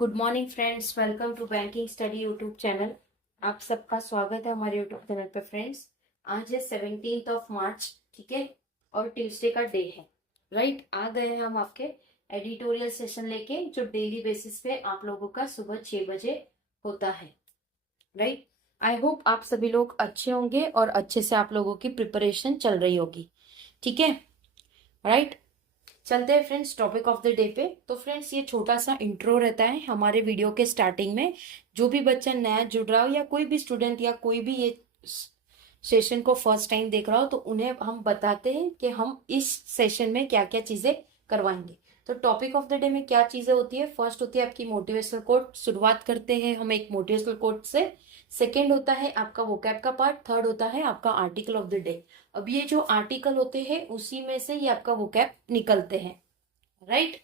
Good morning friends, welcome to banking study YouTube channel. आप सबका स्वागत है हमारे यूट्यूब चैनल पे फ्रेंड्स। आज है 17 मार्च, ठीक है, और ट्यूसडे का डे है। राइट, आ गए हैं हम आपके एडिटोरियल सेशन लेके, जो डेली बेसिस पे आप लोगों का सुबह 6 बजे होता है। राइट, आई होप आप सभी लोग अच्छे होंगे और अच्छे से आप लोगों की प्रिपरेशन चल रही होगी। ठीक है, राइट, चलते हैं friends topic of the day पे। तो फ्रेंड्स, ये छोटा सा इंट्रो रहता है हमारे वीडियो के स्टार्टिंग में। जो भी बच्चा नया जुड़ रहा हो या कोई भी स्टूडेंट या कोई भी ये सेशन को फर्स्ट टाइम देख रहा हो, तो उन्हें हम बताते हैं कि हम इस सेशन में क्या क्या चीजें करवाएंगे। तो टॉपिक ऑफ द डे में क्या चीजें होती है? फर्स्ट होती है आपकी मोटिवेशनल कोट। शुरुआत करते हैं हम एक मोटिवेशनल कोट से। सेकेंड होता है आपका वोकैब का पार्ट। थर्ड होता है आपका आर्टिकल ऑफ द डे। अब ये जो आर्टिकल होते हैं उसी में से ये आपका वोकैब निकलते हैं। राइट,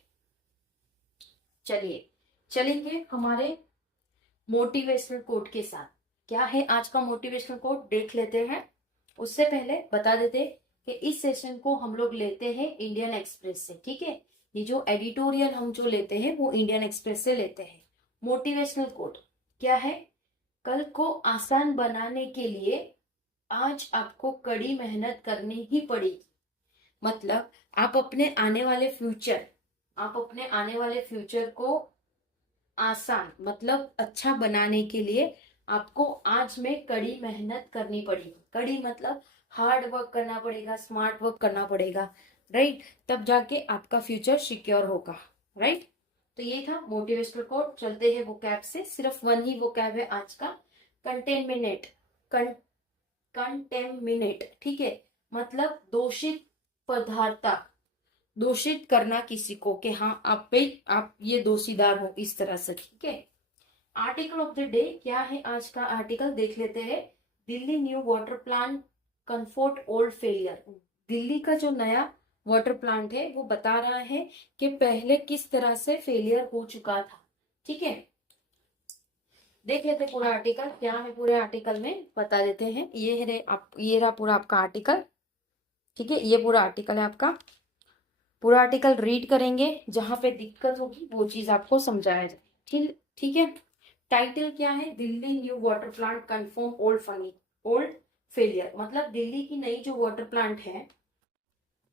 चलिए चलेंगे हमारे मोटिवेशनल कोट के साथ। क्या है आज का मोटिवेशनल कोट, देख लेते हैं। उससे पहले बता देते कि इस सेशन को हम लोग लेते हैं इंडियन एक्सप्रेस से। ठीक है, ये जो एडिटोरियल हम जो लेते हैं वो इंडियन एक्सप्रेस से लेते हैं। मोटिवेशनल कोट क्या है? कल को आसान बनाने के लिए आज आपको कड़ी मेहनत करनी ही पड़ेगी। मतलब आप अपने आने वाले फ्यूचर को आसान मतलब अच्छा बनाने के लिए आपको आज में कड़ी मेहनत करनी पड़ेगी। कड़ी मतलब हार्ड वर्क करना पड़ेगा, स्मार्ट वर्क करना पड़ेगा। राइट, तब जाके आपका फ्यूचर सिक्योर होगा। राइट, तो ये था मोटिवेशनल कोट। चलते हैं वो कैब से। सिर्फ वन ही वो कैब है आज का, कंटेमिनेट। कंटेमिनेट, ठीक है, मतलब दूषित पदार्थ, दोषित करना किसी को कि हाँ आप ये दोषीदार हो, इस तरह से। ठीक है, आर्टिकल ऑफ द डे क्या है आज का आर्टिकल, देख लेते हैं। Delhi new water plant comfort old failure. Delhi का जो नया वाटर प्लांट है वो बता रहा है कि पहले किस तरह से फेलियर हो चुका था। ठीक है, देख लेते हैं पूरा आर्टिकल क्या है। पूरे आर्टिकल में बता देते हैं। ये रहा पूरा आपका आर्टिकल। ठीक है, ये पूरा आर्टिकल है आपका। पूरा आर्टिकल रीड करेंगे, जहां पे दिक्कत होगी वो चीज आपको समझाया जाए। ठीक ठीक है। टाइटल क्या है? Delhi new water plant confirm old failure. मतलब दिल्ली की नई जो वाटर प्लांट है,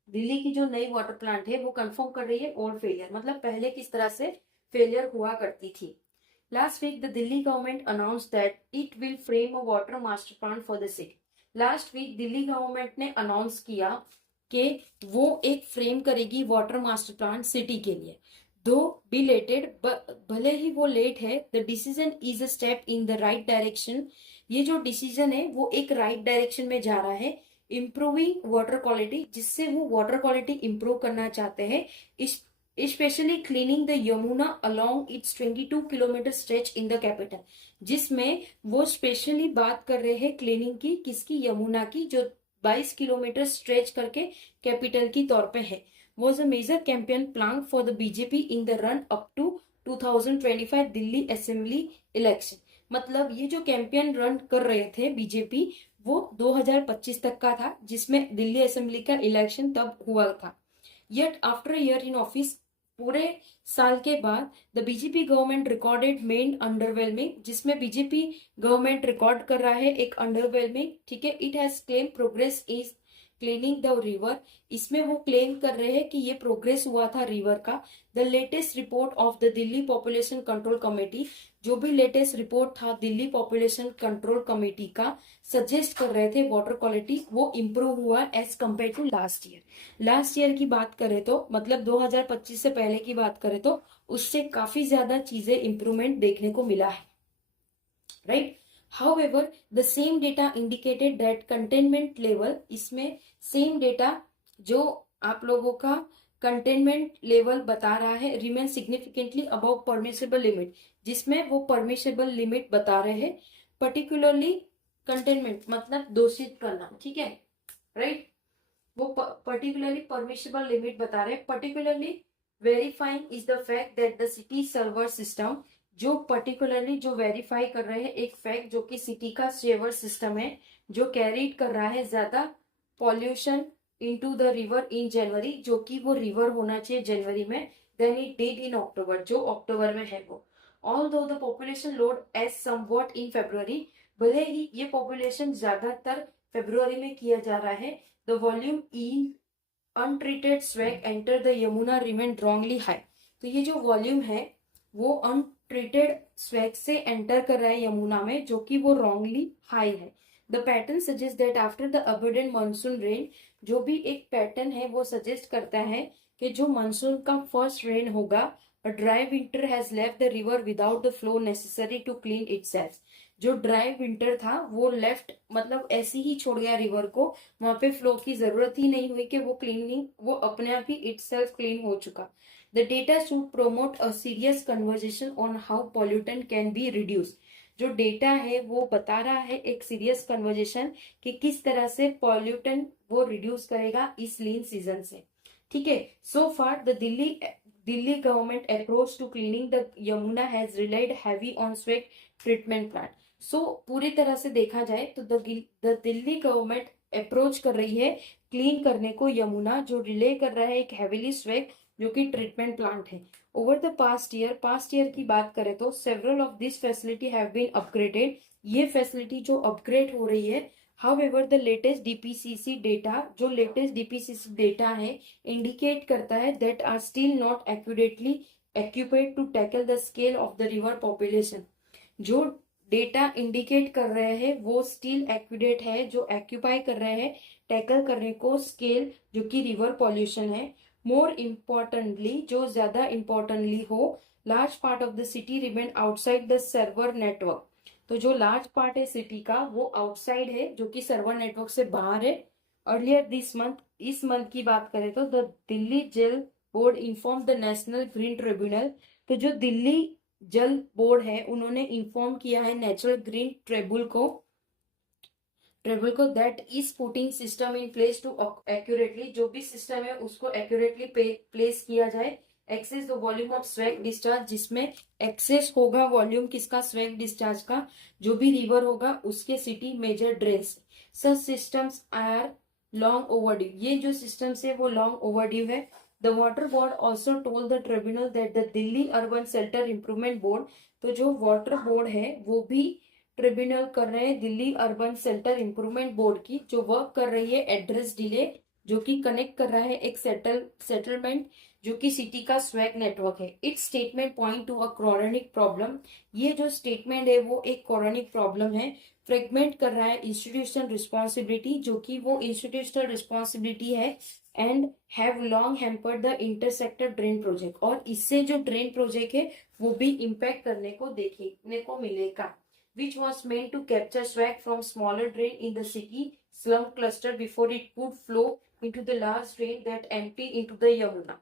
दिल्ली की जो नई वाटर प्लांट है वो कंफर्म कर रही है ओल्ड फेलियर, मतलब पहले किस तरह से फेलियर हुआ करती थी। Last week the Delhi government announce that it will frame a water master plan for the city. Last week Delhi government ने अनाउंस किया कि वो एक फ्रेम करेगी वाटर मास्टर प्लान सिटी के लिए। दो बिलेटेड, भले ही वो लेट है, the decision is a step in the right direction. ये जो डिसीजन है वो एक राइट डायरेक्शन में जा रहा है। इम्प्रूविंग वाटर क्वालिटी, जिससे वो वाटर क्वालिटी इंप्रूव करना चाहते हैं। Specially cleaning the Yamuna along it's 22 kilometre stretch in the capital, जिसमें वो स्पेशली बात कर रहे हैं क्लीनिंग की, किसकी? यमुना की, जो 22 किलोमीटर स्ट्रेच करके कैपिटल की तौर पे है। Was a major campaign plan for the BJP in the run up to 2025 Delhi assembly election. मतलब ये जो कैंपेन रन कर रहे थे बीजेपी, वो 2025 तक का था, जिसमें दिल्ली असेंबली का इलेक्शन तब हुआ था। Yet after year in office, पूरे साल के बाद, the BJP government recorded main underwhelming, जिसमें बीजेपी गवर्नमेंट रिकॉर्ड कर रहा है एक अंडरवेलमिंग। ठीक है, it has claim progress is cleaning the river. इसमें वो क्लेम कर रहे हैं कि ये प्रोग्रेस हुआ था रिवर का। The latest report of the Delhi population control committee, जो भी लेटेस्ट रिपोर्ट था दिल्ली पॉपुलेशन कंट्रोल कमेटी का, सजेस्ट कर रहे थे वाटर क्वालिटी वो इम्प्रूव हुआ as compare to last year. Last year की बात करें तो, मतलब 2025 से पहले की बात करें तो, उससे काफी ज्यादा चीजें इंप्रूवमेंट देखने को मिला है। Right, however the same data indicated that containment level, इसमें सेम डेटा जो आप लोगों का कंटेनमेंट लेवल बता रहा है, remain significantly above permissible limit, जिसमें वो परमिसेबल लिमिट बता रहे हैं। पर्टिकुलरली कंटेनमेंट मतलब दूषित करना। ठीक है, राइट, वो पर्टिकुलरली परमिसेबल लिमिट बता रहे हैं। Particularly verifying is the fact that the city server system, जो पर्टिकुलरली जो वेरीफाई कर रहे हैं एक फैक्ट, जो कि सिटी का सर्वर सिस्टम है जो कैरीड कर रहा है ज्यादा pollution into the river in January, जो कि वो रिवर होना चाहिए जनवरी में, then it did in October, जो अक्टूबर में है वो। although the population load as somewhat in February, भले ही ये population ज्यादातर फरवरी में किया जा रहा है, the volume in untreated swag enter the Yamuna remain wrongly high. तो ये जो वॉल्यूम है वो अनट्रीटेड स्वैग से एंटर कर रहा है यमुना में, जो कि वो रॉन्गली हाई है. The pattern suggest that after the abundant monsoon rain, जो भी एक पैटर्न है वो सजेस्ट करता है कि जो मानसून का फर्स्ट रेन होगा, a dry winter has left the river without the flow necessary to clean itself. जो ड्राई विंटर था वो लेफ्ट मतलब ऐसे ही छोड़ गया रिवर को, वहां पे फ्लो की जरूरत ही नहीं हुई कि वो क्लीनिंग, वो अपने आप ही इटसेल्फ क्लीन हो चुका. The data should promote a serious conversation on how pollutant can be reduce. जो डेटा है वो बता रहा है एक सीरियस कन्वर्जेशन कि किस तरह से पॉल्यूटेंट वो रिड्यूस करेगा इस लीन सीजन से. ठीक है. So far the Delhi government approach to cleaning the Yamuna has relied heavy on sewage treatment plant. सो पूरी तरह से देखा जाए तो द दिल्ली गवर्नमेंट अप्रोच कर रही है क्लीन करने को यमुना, जो रिले कर रहा है एक हैवीली स्वेग जो कि ट्रीटमेंट प्लांट है. ओवर द पास्ट ईयर की बात करें तो several of this facility have been upgraded. ये फैसिलिटी जो अपग्रेड हो रही है. However the latest DPCC data, जो लेटेस्ट डीपीसीसी डेटा है इंडिकेट करता है that are still not accurately equipped to tackle the scale of the river population. जो डेटा इंडिकेट कर रहे हैं वो स्टिल एक्यूरेट है, जो एक्यूपाई कर रहे हैं टैकल करने को स्केल जो कि रिवर पॉल्यूशन है. मोर इम्पोर्टेंटली, जो ज्यादा इम्पोर्टेंटली हो, large part of the city remain outside the server network. तो जो लार्ज पार्ट है सिटी का वो आउटसाइड है, जो कि सर्वर नेटवर्क से बाहर है. अर्लियर दिस मंथ, इस मंथ की बात करें तो द दिल्ली जल board inform the national green tribunal. तो जो दिल्ली जल बोर्ड है उन्होंने इन्फॉर्म किया है नेचुरल ग्रीन ट्रिब्यूनल को that is putting system in place to accurately, जो भी सिस्टम है उसको एक्यूरेटली प्लेस किया जाए. Assess the volume of sewage discharge, जिसमें एक्सेस होगा वॉल्यूम किसका, स्वेग डिस्चार्ज का, जो भी रिवर होगा उसके city major drains. Such systems are long overdue. ये जो सिस्टम्स है वो लॉन्ग ओवरड्यू है. The water board also told the tribunal that the Delhi Urban Shelter Improvement Board, तो जो वाटर बोर्ड है वो भी ट्रिब्यूनल कर रहे हैं Delhi urban shelter improvement board की, जो वर्क कर रही है एड्रेस डिले, जो कि कनेक्ट कर रहा है एक सेटलमेंट जो कि सिटी का स्वैग नेटवर्क है. It's statement point to a chronic problem. ये जो स्टेटमेंट है वो एक क्रॉनिक प्रॉब्लम है. फ्रेगमेंट कर रहा है इंस्टीट्यूशनल रिस्पॉन्सिबिलिटी, जो कि वो इंस्टीट्यूशनल रिस्पॉन्सिबिलिटी है, and have long hampered the interceptor drain project. और इससे जो ड्रेन प्रोजेक्ट है वो भी इम्पैक्ट करने को देखने को मिलेगा. which was meant to capture swag from smaller drain in the city slum cluster before it would flow into the large drain that empty into the Yamuna.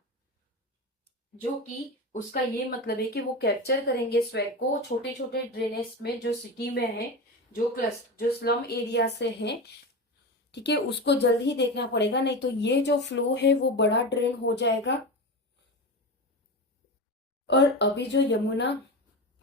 जो कि उसका ये मतलब है कि वो कैप्चर करेंगे स्वैग को छोटे छोटे ड्रेनेज में जो सिटी में है, जो स्लम एरिया से है. ठीक है, उसको जल्द ही देखना पड़ेगा, नहीं तो ये जो फ्लो है वो बड़ा ड्रेन हो जाएगा. और अभी जो यमुना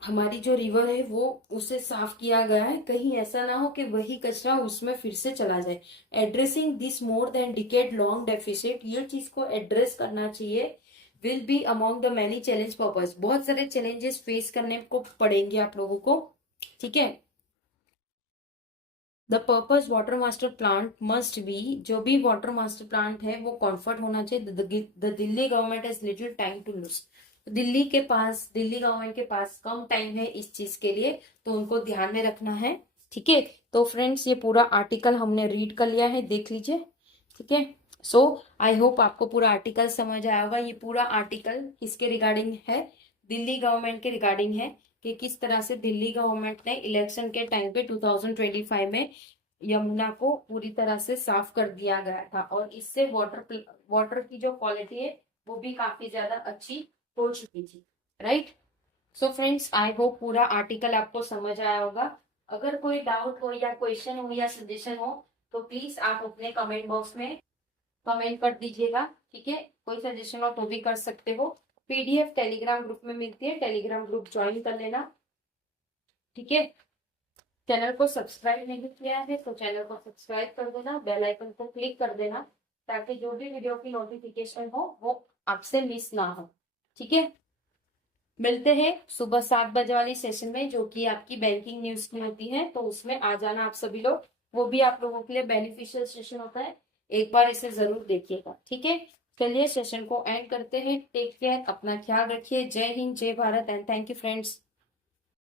हमारी जो रिवर है वो उसे साफ किया गया है, कहीं ऐसा ना हो कि वही कचरा उसमें फिर से चला जाए. Addressing this more than decade long deficit, ये चीज को एड्रेस करना चाहिए. Will be among the many challenge purpose, बहुत सारे चैलेंजेस फेस करने को पड़ेंगे आप लोगों को. ठीक है. The purpose water master plant must be, जो भी वाटर मास्टर प्लांट है वो कॉम्फर्ट होना चाहिए. The Delhi government has little time to lose. Delhi government के पास कम टाइम है इस चीज के लिए, तो उनको ध्यान में रखना है. ठीक है. तो फ्रेंड्स ये पूरा आर्टिकल हमने रीड कर लिया है, देख लीजिए. ठीक है. सो आई होप आपको पूरा आर्टिकल समझ आया होगा. ये पूरा आर्टिकल किसके रिगार्डिंग है, दिल्ली गवर्नमेंट के रिगार्डिंग है, कि किस तरह से दिल्ली गवर्नमेंट ने इलेक्शन के टाइम पे 2025 में यमुना को पूरी तरह से साफ कर दिया गया था, और इससे वाटर की जो क्वालिटी है वो भी काफी ज्यादा अच्छी हो चुकी थी. Right. So friends I hope पूरा आर्टिकल आपको समझ आया होगा. अगर कोई डाउट हो या क्वेश्चन हो या सजेशन हो तो प्लीज आप अपने कमेंट बॉक्स में कमेंट कर दीजिएगा. ठीक है. कोई सजेशन हो तो भी कर सकते हो. पीडीएफ टेलीग्राम ग्रुप में मिलती है, टेलीग्राम ग्रुप ज्वाइन कर लेना. ठीक है. चैनल को सब्सक्राइब नहीं किया है तो चैनल को सब्सक्राइब कर देना, बेल आइकन को क्लिक कर देना, ताकि जो भी वीडियो की नोटिफिकेशन हो वो आपसे मिस ना हो. ठीक है. मिलते हैं सुबह 7 बजे वाली सेशन में, जो कि आपकी बैंकिंग न्यूज की होती है, तो उसमें आ जाना आप सभी लोग। वो भी आप लोगों के लिए बेनिफिशियल सेशन होता है, एक बार इसे जरूर देखिएगा, ठीक है। चलिए सेशन को एंड करते हैं। टेक केयर, अपना ख्याल रखिए। जय हिंद, जय Bharat and thank you friends.